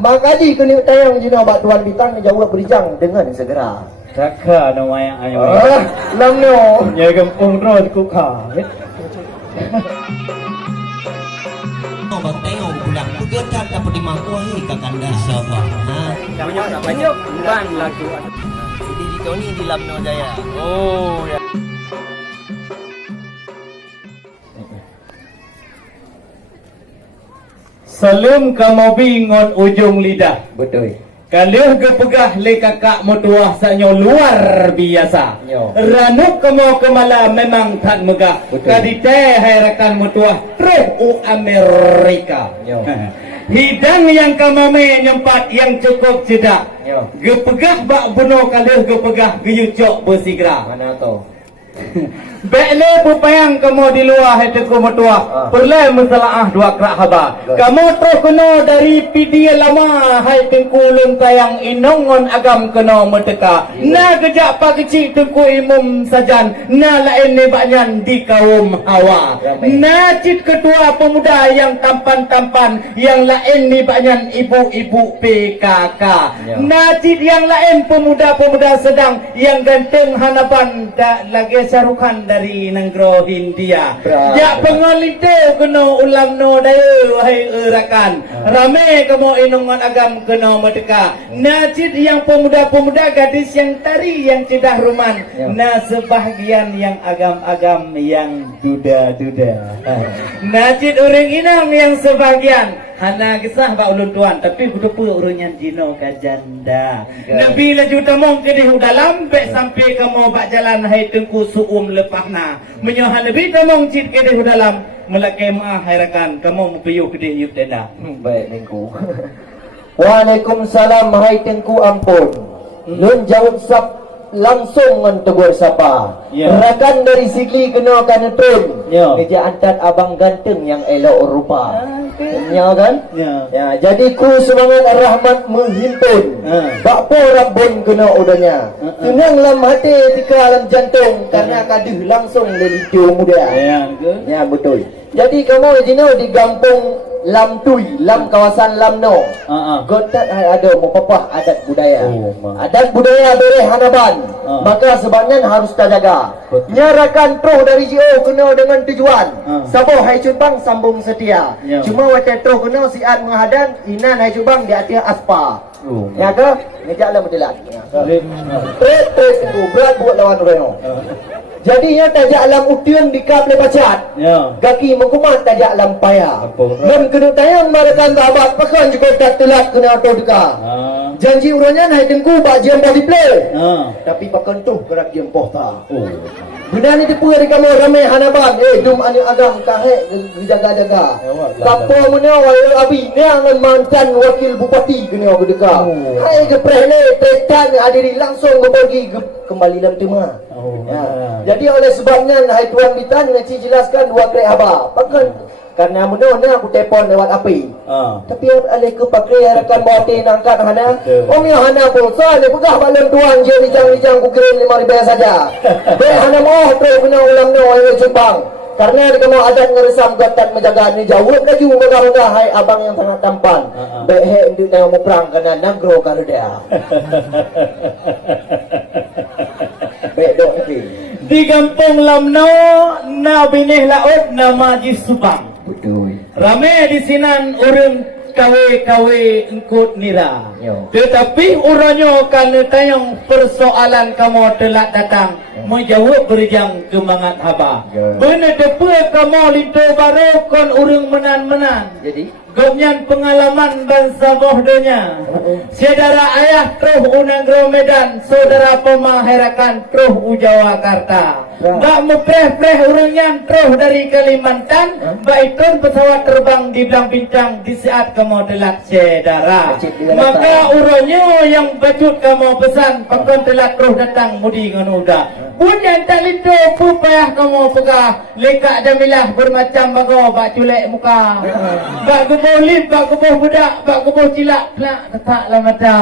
Makadi kena tayang jina bak tuan bintang jawab berijang dengan segera. Raka no wayang ayo. Lam no. Nya kampung ro ku kha. Bang tengok budak pegetan dapat dimakuahi kakanda insyaallah. Banyak bukan lagu. Jadi di kau ni di Lamno Jaya. Oh ya. Salam kamu bingon ujung lidah. Betul. Kalau kepegah le kakak mutuah sanyo luar biasa. Yo. Ranuk kamu kemala memang tak megah. Betul. Kadite hai rakan mutuah terus Amerika. Yo. Hidang yang kamu nyempat yang cukup cedak. Yo. Gepegah bak bunuh kalau gepegah geyucok bersigra. Mana tu? Bekle pupayang kamu di luar hati ku mutua. Perle masalah dua kerak haba. Kamu terus kena dari PD lama hai tengkulun tayang inongon agam kena merdeka. Na gejak pak kecil tengku imum sajan. Na lain ni baknyan di kaum hawa. Na cit ketua pemuda yang tampan-tampan. Yang lain ni baknyan ibu-ibu PKK. Na cit yang lain pemuda-pemuda sedang. Yang ganteng hanapan tak lagi Syarukan dari negara India. Jak pengolito kena ulam no daya wahai rakan. Ramai kamu inungan agam kena merdeka. Najid yang pemuda-pemuda gadis yang tari yang cedah ruman. Na sebahagian yang agam-agam yang duda-duda. Najid orang inang yang sebahagian. Hana kisah bak ulun tuan tapi betul urunnya dino ka janda. Nabi laju tamong ke di dalam bek sampai kamu bak jalan hai tengku suum lepahna. Menyohan Nabi tamong cit ke di dalam melakai maah hai rakan kamu mupiyuh ke di yuk tenda. Baik nengku. Waalaikumsalam hai tengku ampun. Lun jawab sap langsung ngan tegur sapa. Rakan dari Sigli kena kan tun. Kerja antar abang ganteng yang elok rupa. Ya kan? Ya, jadi ku semangat rahmat menghimpun. Bakpo Rabbun kena udahnya. Tunang lam hati tika alam jantung karena kaduh langsung dari hidung muda. Ya, betul. Jadi kamu jino di kampung Lam Tui, Lam kawasan Lamno. Gotat ada mempapah adat budaya. Adat budaya bereh hanaban. Maka sebabnya harus terjaga. Nyarakan troh dari JO kena dengan tujuan. Sabo hai cubang sambung setia. Cuma wacai troh kena siat mengadan inan hai cubang di hati aspa. Ya ke? Ngejaklah betulan. Tret berat buat lawan Reno. Jadinya tajak alam utian di kap le pacat. Gaki mengkumat tajak alam paya. Dan kena tayang marakan sahabat pakan juga tak telat kena auto deka. Janji urangnya naik tengku bak jam body play. Tapi pakan tuh gerak jam pohta. Benda ni tipu dari kamu ramai hanaban. Dum anu agam kahe dijaga-jaga. Kapo mana wal abi ni ang mantan wakil bupati kena deka. Hai gepreh ni tetan hadiri langsung pergi kembali dalam tema. Jadi oleh sebabnya hai tuan bitan ngaci jelaskan dua krek haba. Pakan karena mudah-mudahan aku telefon lewat api. Tapi alih ke pakai rakan batin angkat hana. Om ya hana pun soal pegah balon tuan je lijang-lijang ku kirim 5,000 saja. Dek hana mau terus kena ulang no ayo Jepang. Karena kamu adat ngeresam gotat menjaga ni jawab laju megah-megah hai abang yang sangat tampan. Baik he untuk tengok mu perang kena nagro Garuda. Baik dok ni. Di kampung Lamno na binih laut nama Jisubang. Betul. Ramai di sinan urang kawe-kawe engkut nira. Tetapi urangnya kerana tayang persoalan kamu telah datang menjawab berjang kemangat haba. Benar depa kamu lintu baru kon urang menan-menan. Jadi gomnyan pengalaman bangsa bohdonya. Saudara ayah truh Unagro Medan, saudara pemaherakan truh Jawakarta. Mbak mupreh-preh urangnya truh dari Kalimantan, mbak itun pesawat terbang di belang bintang di saat kamu telat saudara. Maka urangnya yang bacut kamu pesan, pakon telat truh datang mudi dengan udah. Bunyan tak lintu pupayah kamu pegah, lekak jamilah bermacam bago bak culek muka. Bak gebuh lip, bak gebuh budak, bak gebuh cilak, pelak letaklah mata.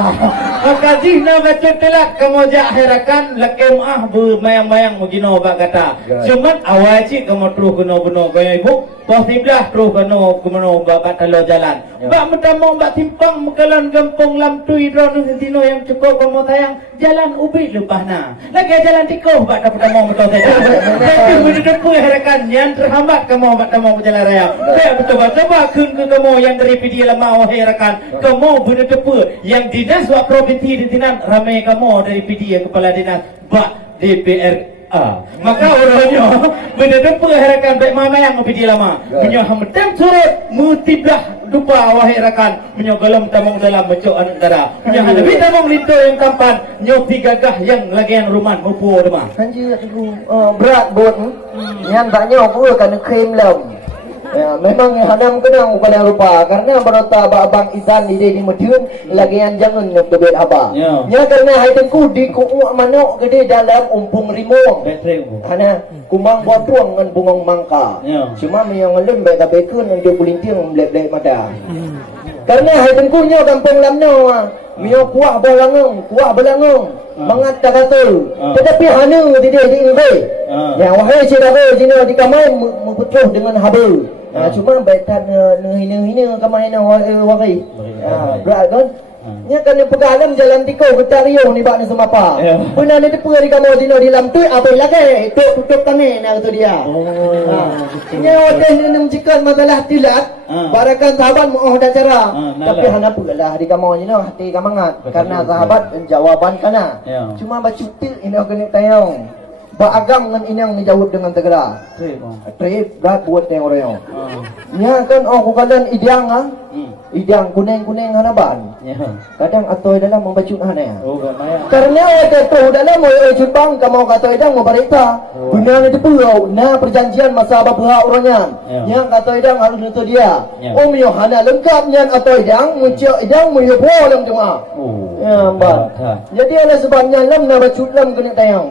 Maka jihna baca telat kamu jak herakan, laki maah bermayang-mayang mugino bak kata. Cuman awal cik kamu terus kena benar kaya ibu, Posiblah terus kena bakat kalau jalan. Bak metamo bak timpang mekalan gampong lamtui drone sentino yang cukup kamu tayang jalan ubi lepas na. Lagi jalan tikoh bak dapat kamu motor saya. Tapi mendepu harakan yang terhambat kamu bak tamu jalan raya. Saya betul-betul kun ke kamu yang dari PD lama wahai rakan. Kamu mendepu yang dinas wak provinsi di tinan ramai kamu dari PD kepala dinas bak DPR. Maka orangnya mendepu harakan baik mama yang PD lama. Menyo hamdam surut mutiblah dupa wahai rakan. Menyo galam tamong dalam mencok anak negara. Menyo hadapi tamong linto yang tampan. Menyo gagah yang lagi yang ruman mupu demah. Hanji aku berat buat yang banyak aku kena klaim lam. Ya, memang hanam kena ukala rupa karena berota abang Izan di di Madiun lagi yang jangan bebet abang. Ya karena haitanku di ku manok gede dalam umpung rimong. Hana kumang botuang ngan bungong mangka. Cuma yang ngelem baik kabekun yang dia kulinting blek-blek mata. Karena haitanku nya kampung lamno mio kuah belangong mangat tagatul tetapi hana tidak diingbe. Ya wahai ciraga jina di kamai memputuh dengan habel. Cuma baitan hina kamai na warai. Berat kan? Nya kan pegalam jalan tikau Getario ni bak ni semapa. Benar ni depu di kamu dino di lam tu apa lagi tutup kami nak tu dia. Nya wadah ni menjikan masalah tilat barakan sahabat mau dah cara. Tapi hana pulah di kamu dino hati kamangat karena sahabat jawaban kana. Cuma bacuti ino kena tayang. Ba agam dengan inang dijawab dengan tegera. Trip berat buat tengok orang. Nya kan aku kalian idang idang kuning-kuning hanaban. Kadang atoi dalam membacut hana. Karena atoi dalam cubang kamu kata idang mau berita. Benar itu pulau. Nah perjanjian masa apa orangnya. Yang kata idang harus nutu dia. Yo hana lengkapnya atoi idang muncul idang mu yo dalam cuma. Ya mbak. Jadi oleh sebabnya lam na bacut lam kena tayang.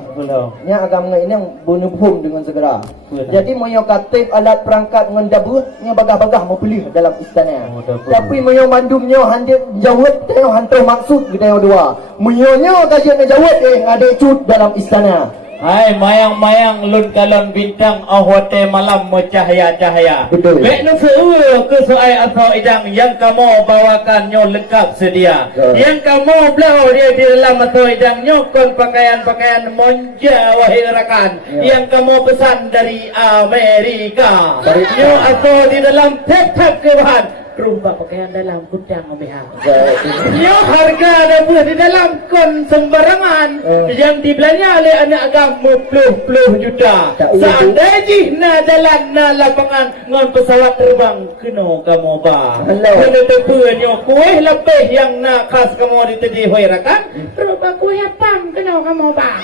Nya agam ngai inang bunuh dengan segera. Jadi moyo katib alat perangkat dengan dabu nya bagah-bagah mau pilih dalam istana. Tapi moyo mandumnya handir jawab tengok hantar maksud kita dua. Moyonya kajian jawab ada cut dalam istana. Hai mayang-mayang lun kalon bintang ahote malam mencahaya-cahaya. Betul. Bek nu seu ke soai atau idang yang kamu bawakan nyo lengkap sedia. Yang kamu belau dia di dalam atau idang nyokon pakaian-pakaian monja wahai rakan. Yang kamu pesan dari Amerika. Nyo atau di dalam tep-tep kebahan. Rumah pakaian dalam gudang memihak. Nyo harga ada buah di dalam kon sembarangan yang dibelanja oleh anak agama puluh juta. Seandainya na jalan na lapangan ngon pesawat terbang kena kamu ba. Kena tepuan nyo kuih lebih yang nak khas kamu ditedi hoirakan. Rumah kuih pam kena kamu ba.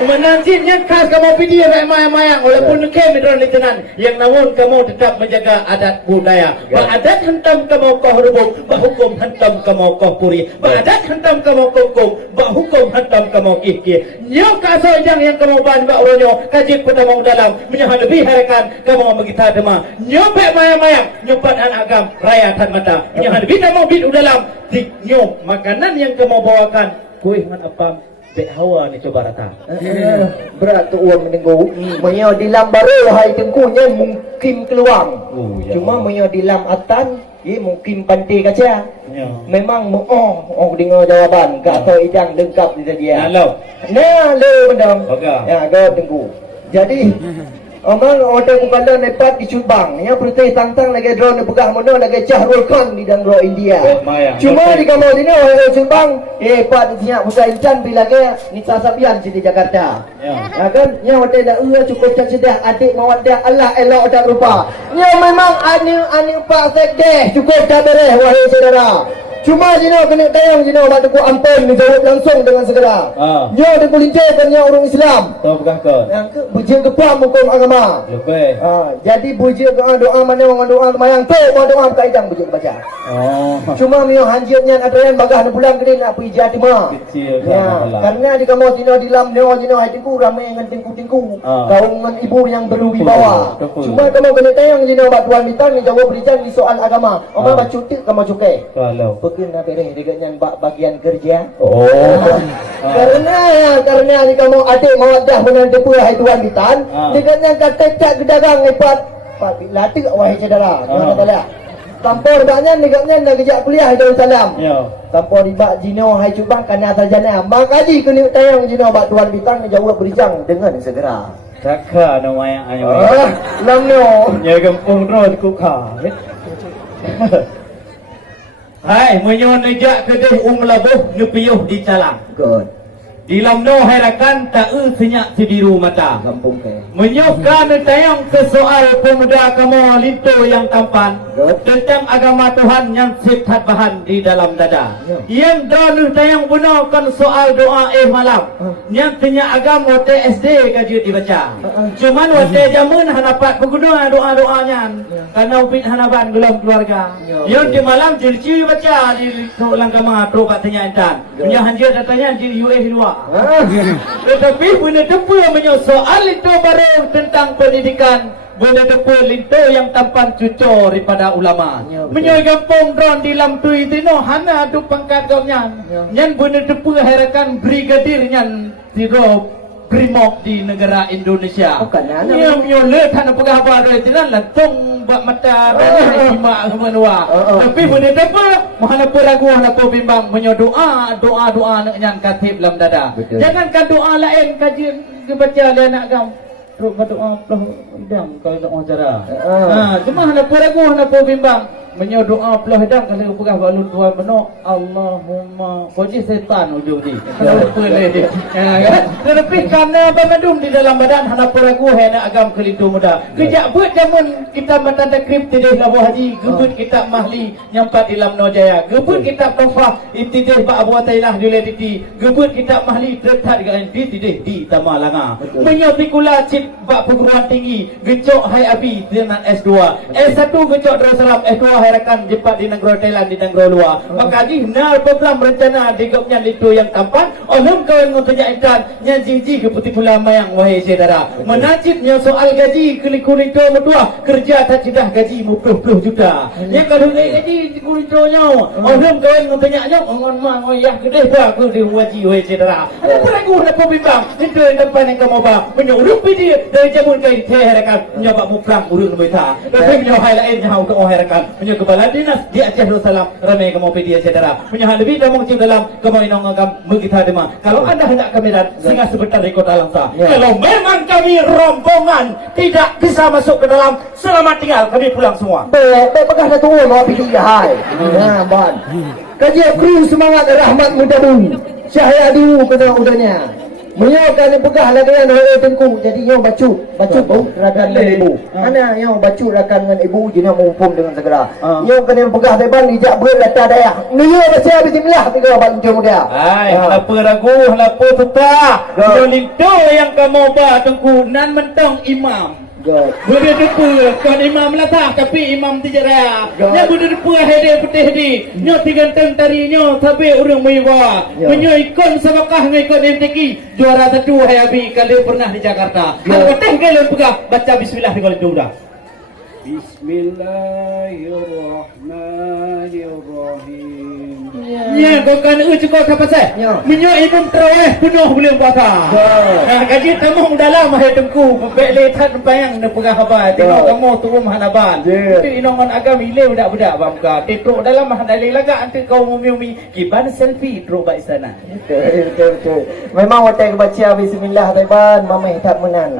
Menantinya khas kamu pidi mayang-mayang walaupun kem drone tenan yang namun kamu tetap menjaga adat budaya. Adat hentam kamu kau rubuk, hukum hentam kamu kau puri. Badat hentam kamu kongkong, hukum hentam kamu kiki. Nyok kaso yang kamu ban bak ronyo, kaji pertama dalam menghadapi harakan kamu begita dema. Nyopek mayang-mayang, nyopat anak agam raya tan mata. Menghadapi kamu bit dalam, tik nyop makanan yang kamu bawakan kuih dengan apa? Bek hawa ni coba rata. Berat tu uang menenggu. Menyo di lam baru hai tengkunya mungkin keluang. Cuma menyo di lam atan mungkin pantai kaca. Memang dengar jawaban ke atau idang lengkap di dia. Halo. Nah, le bendang. Ya, go tengku. Jadi Amang order kukala nepat di Cubang. Ya pertai tantang lagi drone pegah mono lagi Cahrul Khan di dangro India. Cuma di kamau sini orang Cubang pat siap usai incan bila ke ni sasabian di Jakarta. Ya kan? Nya hotel dah cukup sedah adik mawat dah Allah elok dah rupa. Nya memang anu pak sekdeh cukup dah beres wahai saudara. Cuma jino kena tayang jino waktu ku ampun dijawab langsung dengan segera. Nyo dia kulincir kan nyo orang Islam. Tahu bukan kau? Yang ke bujir kepam hukum agama. Lebih. Jadi bujir doa mana orang doa mayang tu mau doa kaidang bujir baca. Cuma mio hanjirnya adrayan bagah nak pulang kene nak pergi jatima. Kecil. Karena di kamu jino di lam jino hatiku ramai dengan tingku-tingku. Kaum dengan ibu yang berwibawa. Cuma kamu kena tayang jino buat tuan bintang ni jawab berikan di soal agama. Oma bacutik kamu cukai. Kalau kena bereh dengan bagian kerja. Karena ni kamu adik mawadah dengan depu hai tuan bitan. Dengan yang kata cak gedagang epat Latik wahai saudara. Tuan taala. Tanpa rebaknya negaknya nak kejap kuliah Darul Salam. Ya. Tanpa ribak jino hai cubang kana tarjana. Makaji kulit tayang jino bak tuan bintang jawab berijang dengan segera. Raka no wayang ayo. Lam no. Nya kampung ro ku kha. Hai, menyon nejak kedeh labuh nepiyuh di calang. Good. Di lamno herakan tak senyak sediru mata. Kampung ke. Menyukan tayang sesoal pemuda kamu lintu yang tampan tentang agama Tuhan yang sifat bahan di dalam dada. Yang donu tayang gunakan soal doa malam. Yang tanya agama TSD kaji dibaca. Cuman wate jamun hanapat pengguna doa-doanya. Karena upit hanaban gulam keluarga. Yang di malam jadi baca di soalan agama terobat tanya intan. Punya hanjir datanya di UAE luar. Tetapi benda depa menyoal itu baru tentang pendidikan. Benda depa lintu yang tampan cucur daripada ulama. Menyoy gampong dron di lam tui tino hana du pangkat gomnyan. Nyan benda depa herakan brigadir nyan tiro primok di negara Indonesia. Yang nyole tan pegah baru tinan lantung bak mata lima menua. Tapi benda depa mahana peragu hana bimbang menyodoa doa nyan katib lam dada. Jangankan doa lain kajian baca le anak gam. Terus berdoa pelah hidang kalau doa cara. Cuma hana peragu hana bimbang menyodoa pelah hidang kalau pegah balun tuan menok Allahumma koji setan ujung ni. Boleh. Tetapi karena pemadum di dalam badan hana peragu hana agam kelintu muda. Kejak buat zaman kita matanda krip tidih labu haji, gebut kitab mahli nyampat di lam nojaya. Gebut kitab tofah intidih ba abu tailah jule titi. Gebut kitab mahli tertat dengan tidih di tamalanga. Menyopikula cip ba perguruan tinggi, gecok hai abi dengan S2. S1 gecok Darussalam, S2 harakan jepat di negara Thailand, di negara luar. Maka di nal program rencana digopnya itu yang tampan. Oleh kawan nguntanya intan yang jiji ke putih pula mayang wahai saudara. Menajibnya soal gaji kulit-kulito medua kerja tak cidah gaji 50 juta. Yang kalau gaji kulitonya oleh kawan nguntanya nyok ngon mang oyah gede dah aku di waji wahai saudara. Ada peragu ada pembimbang itu yang depan yang kamu bang menyuruh dia dari jamun kai teh harakan nyoba muplang urang mereka. Tapi menyohai lain nyau ke harakan kepala dinas di Aceh Darussalam ramai kamu pedia saudara menyahan lebih damang cip dalam kamu inong agam megita dema. Kalau anda hendak ke Medan singgah sebentar di kota Langsa. Kalau memang kami rombongan tidak bisa masuk ke dalam, selamat tinggal, kami pulang semua. Baik bekas satu mau pilih hai. Nah, ban. Kaji kru semangat rahmat mudabung. Cahaya dulu kena udahnya. Menyokan yang pegah lagi yang oleh tengku. Jadi yang bacu pun rakan dengan ibu. Mana yang bacu rakan dengan ibu jadi yang mengumpul dengan segera. Yang kena yang pegah teban dijak berlata daya. Niyo baca bismillah tiga abang jom dia. Hai, lapa ragu, lapa tetap. Lintu yang kamu ba tengku nan mentong imam. Boleh depa kan imam latah tapi imam tidak raya. Nya boleh depa hede putih di. Nyo tiganteng tari nyo tabe urang mewa. Menyo ikon sabakah ngikon MTQ juara satu hai abi kali pernah di Jakarta. Kalau teh galon pegah baca bismillah di galon dah. Bismillahirrahmanirrahim. Ya, kau kan cukup apa sah? Menyo ibu terawih penuh boleh puasa. Gaji tamu dalam hai tengku, bebek letat bayang nak pegah apa? Tengok kamu turun hanaban. Tapi inongan agam ile budak-budak bangka. Tetruk dalam hadalai laga antu kau mumi-mumi kiban selfie teruk baik sana. Betul. Memang watai baca bismillah taiban mamai tak menang.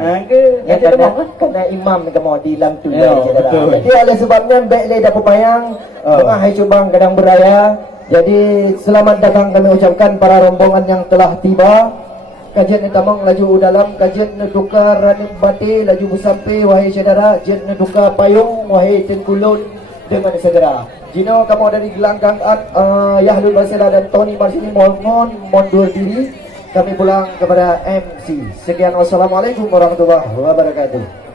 Ya kena imam kamu di lam tu. Jadi oleh sebabnya baik dapat bayang tengah hai cubang kadang beraya. Jadi selamat datang kami ucapkan para rombongan yang telah tiba. Kajian tamang laju dalam kajian neduka ranit bati laju sampai wahai saudara jet neduka payung wahai tengkulun dengan segera. Jino kamu dari gelanggang Yahlul Basila dan Tony Marsini mohon mundur diri. Kami pulang kepada MC. Sekian wassalamualaikum warahmatullahi wabarakatuh.